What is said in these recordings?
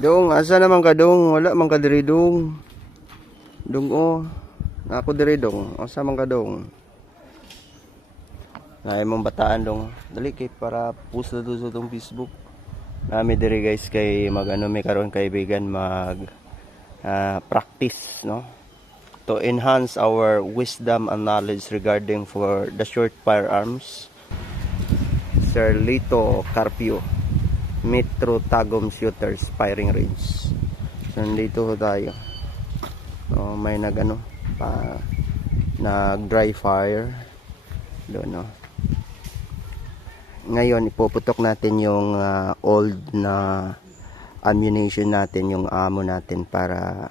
Dong, asa naman ka dong? Wala man ka diri dong. Dong oh. Ako diri dong. Asa man ka dong? Nay mong bataan dong. Dali kay para post na sa tong Facebook. Nami diri guys kay magano may karon kaibigan mag practice no to enhance our wisdom and knowledge regarding for the short firearms. Sir Lito Carpio, Metro Tagum Shooters Firing Range. So nandito ho tayo. May nag dry fire doon no. Ngayon ipuputok natin yung old na ammunition natin, yung ammo natin para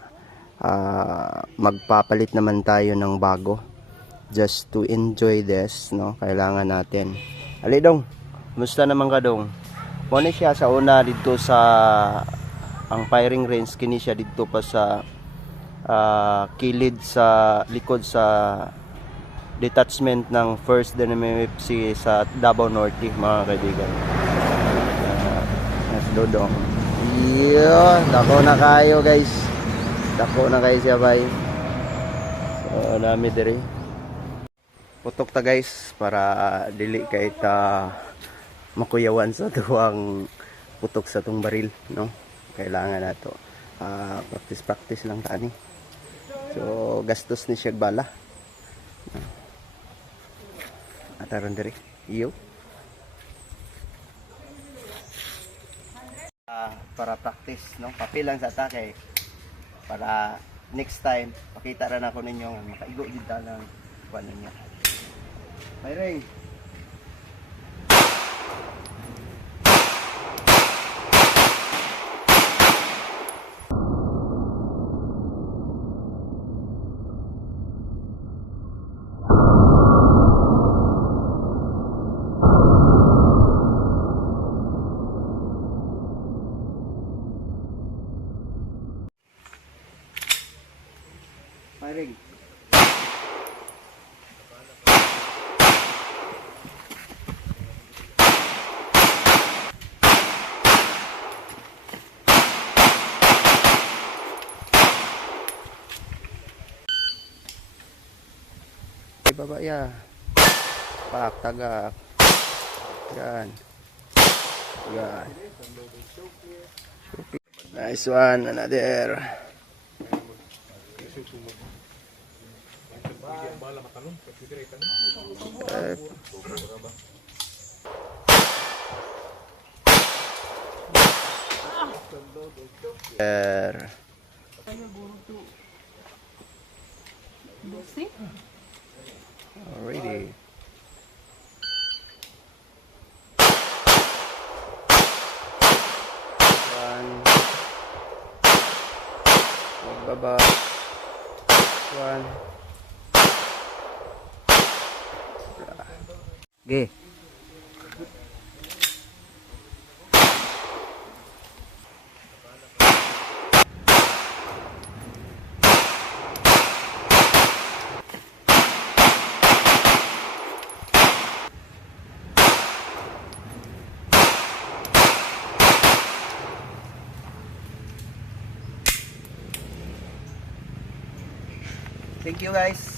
magpapalit naman tayo ng bago just to enjoy this no. Kailangan natin. Ali dong. Kumusta naman ka dong? Muna siya sa una dito sa ang firing range kini siya dito pa sa kilid sa likod sa detachment ng 1st DNMFC sa Davao Norte mga kaibigan. Nas dodong. Yeah, dako na kayo guys. Dako na kayo siya bay. So nami diri. Putok ta guys para dili kay ta makuyawan sa tuwang putok sa tong baril no. Kailangan nato practice lang tani. So gastos ni siya bala. Ataron diri. Iyo. Para practice no. Papel lang sa atake para next time pakita ra nako ninyo nga makaigo gid ta lang kuan ninyo. Firing. Firing. Baba ya. Pak tagak. Yan. Yan. Nice one, another. Alrighty. One. Baba. One. Okay. Thank you guys.